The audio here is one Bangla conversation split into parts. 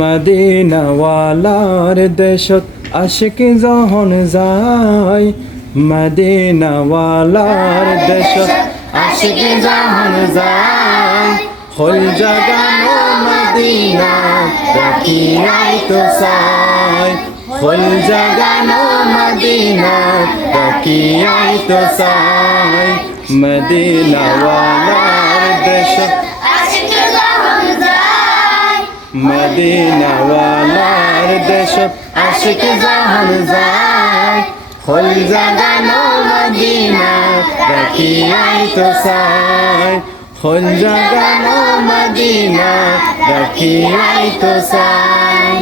মদিনাওয়ালার দেশত আশিক যখন যায়, মদিনাওয়ালার দেশত আশিক যখন যায়, হল জাগানো মদিনা রাখিয়াই তো চায়, হল জাগানো মদিনা রাখিয়াই তো চায়, মদিনাওয়ালার দেশত মদিনাওয়ালার দেশত আশিক যখন যায়, হল জাগানো মদিনা রাখিয়াই তো চায়, হল জাগানো মদিনা রাখিয়াই তো চায়।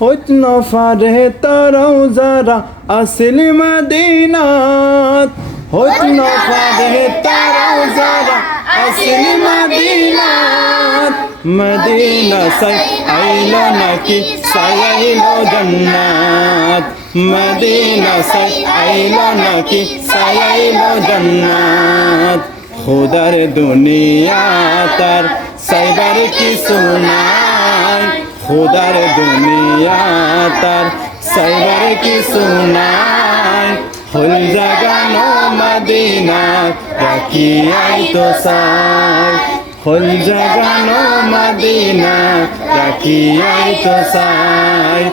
হইত নফারে তারাও যারা আসিল মদিনাত, হইত নফারে তারাও যারা আসিল মদিনাত, মদিনা সাই আইল নাকি সাইল জান্নাত, মদিনা সাই আইল নাকি সাইল জান্নাত। খুদার দুনিয়া তার সাইবার কিছু নাই, খুদার দুনিয়া তার সাইবার কিছু নাই, হল জাগানো মদিনা রাখিয়াই তো চায়, হল জাগানো মদিনা রাখিয়াই তো চায়,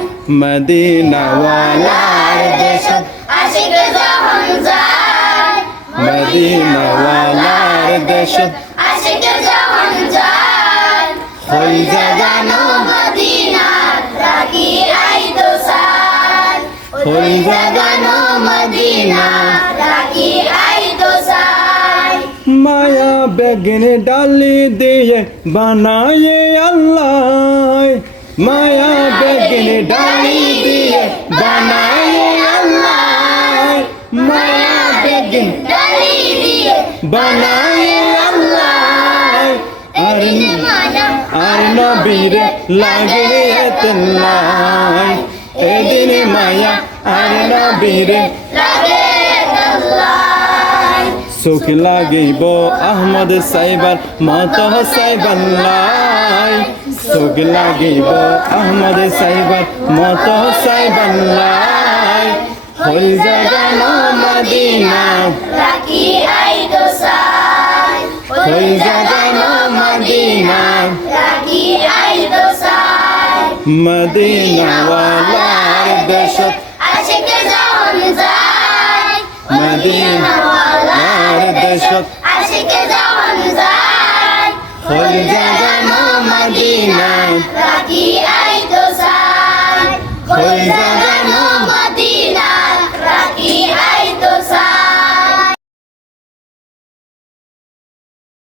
মদিনাওয়ালার দেশত আশিক যখন যায়, মদিনাওয়ালার দেশত আশিক যখন যায়, হল জাগানো মদিনা রাখিয়াই তো চায়, হল জাগানো মদিনা রাখিয়াই তো চায়। মায়া বেগন ডালি দিয়ে বানায়ে আল্লাহ, মায়া বেগন ডালি দিয়ে বানায়ে আল্লাহ, মায়া বেগন ডালি দিয়ে বানায়ে আল্লাহ, আর নবীরে লাগে এতলাই, এদিন মায়া আর নবীরে লাগে আল্লাহ। সুখ লাগিব আহমদ সাইবার মত সাইবাল্লাই, সুখ লাগিব আহমদ সাইবার মত সাইবাল্লাই, হল জাগানো মদিনা রাখিয়াই তো চায়, হল জাগানো মদিনা রাখিয়াই তো চায়। মদিনাওয়ালার দেশত আশিক যখন যায়, মদিনাওয়ালার দেশত আশিক যখন যায়, হল জাগানো মদিনা রাখিয়াই তো চায়, হল জাগানো মদিনা